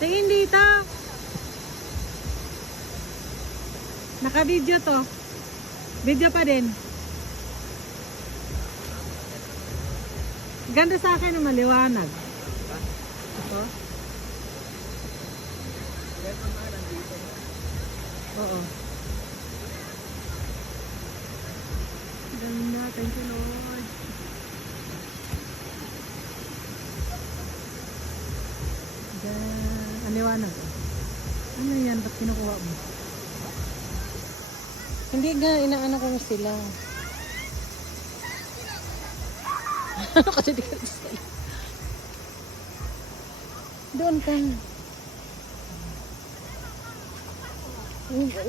Tingin dito. Naka-video to. Video pa din. Ganda sa akin ng maliwanag. Ito. Oo. Ganda. Thank you, Lord. Ganda. Ang liwanag. Ano yan? Ba't kinukuha mo? Hindi nga, inaano ko na sila. Ano kasi di ka sila? Doon ka.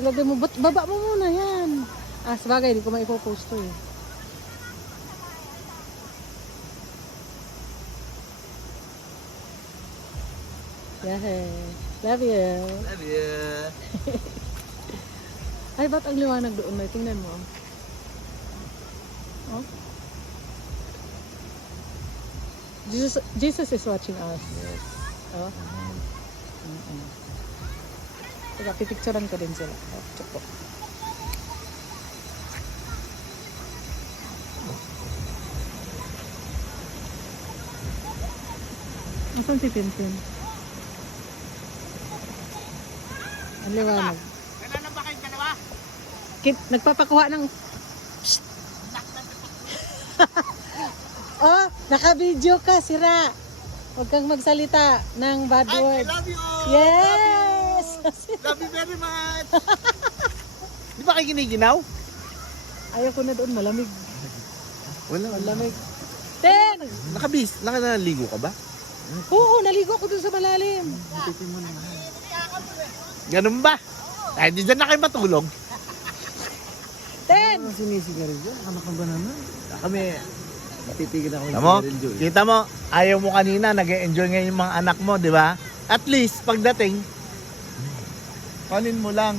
Ilagay mo, baba mo muna yan. Ah, sabagay, di ko maipopost to eh. Yeah. Love you. Love you. Ay, ba't ang liwanag doon? May tingnan mo. Oh? Jesus is watching us. Yes. Oh? Teka, pipicturean ko din sila. Oh, tsupo. Asan si Tintin? Ang liwanag. Kailan na ba kayong dalawa? Nagpapakuha ng... Oh, naka-video ka, sira. Huwag kang magsalita ng bad I word. love you! Yes! Love you very much! Di ba kayo giniginaw? Ayaw ko na doon, malamig. Wala. Malamig. Ten! Nakaligo ka ba? Oo, naligo ako doon sa malalim. Ganun ba? Ay, di dyan na kayo matulog. Ten! Sinisigarilyo? Anak ka ba naman? Kami, natitigil ako Tama mo? sigarilyo eh. Kita mo, ayaw mo kanina, nag-enjoy ngayon yung mga anak mo, di ba? At least, pagdating, kanin mo lang.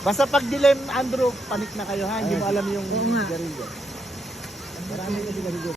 Basta pag dilim, Andrew, panik na kayo ha, hindi mo alam yung Oo nga. sigarilyo. Marami na sigarilyo.